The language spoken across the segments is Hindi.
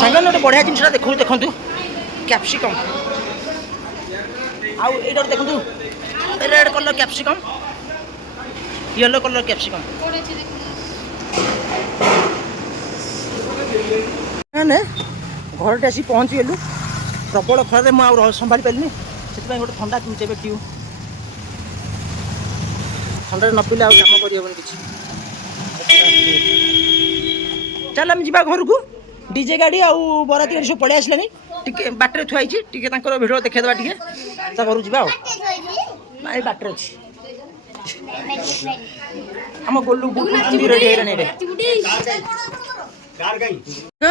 ସାଙ୍ଗମାନେ ଗୋଟେ ବଢ଼ିଆ ଜିନିଷଟା ଦେଖନ୍ତୁ କ୍ୟାପ୍ସିକମ୍ ଆଉ ଏଇଟା ଦେଖନ୍ତୁ red colour capsicum yellow colour capsicum मैंने घर टे आसी पहुँची गलु प्रबल खर मुझे संभाली पारे से गोटे ठंडा पीछे ट्यू ठंडा न पीले कम करहबन कि चल आम जा घर को डीजे गाड़ी आउ बराती गाड़ी सब पलि आसलानी टे बाटर थुआई टे भिड देखेदवा टे घर जा बाटर अच्छी हम गोलू रेडी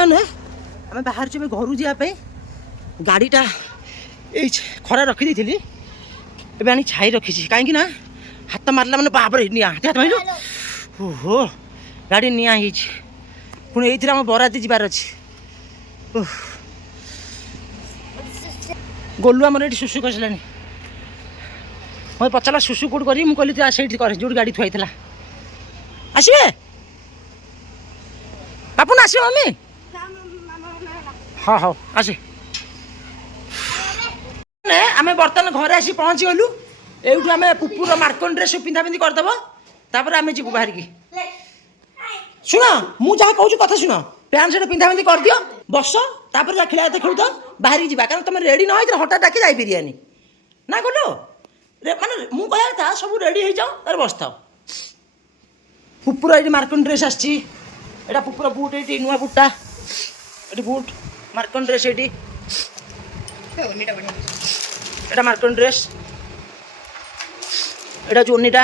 आम बाहर घर जावाई गाड़ीटा ये खरा रखी थी आनी छाई रखी कहीं हाथ मारला मैंने बाबर निआ हाथ मारे ओहो गाड़ी निआ पुणी ये आम बराती जबार अच्छी गोलू आमर ये सुसु कसला मैं पचारा सुसु कौट करी मुझे कहली जो गाड़ी थुआई आसबे बापू ना आस मम्मी हाँ हाँ आसे आम बर्तमान घरे आसी पहुँची गलु एठू आम पुपुर मार्कन ड्रेस पिंधा पिंधि करदेव तापर आम जीवु बाहर की शुण मु जहाँ कहूँ कथा शुण पैंट सर्ट पिंधा पिंधि कर दियो बस तापर जा खेला खेलु तो बाहर की जावा कारण तुम रेडी न हो हठात डाकी जापरियानी ना गलो माने मु कहया था सब रेडी हो जाओ तार बस था पुपुर ये मार्कन ड्रेस आसी एटा पुपुर बुट ये नुआ बुटा ये बुट मार्कन ड्रेस ये मार्कन ड्रेस एटा जोनीटा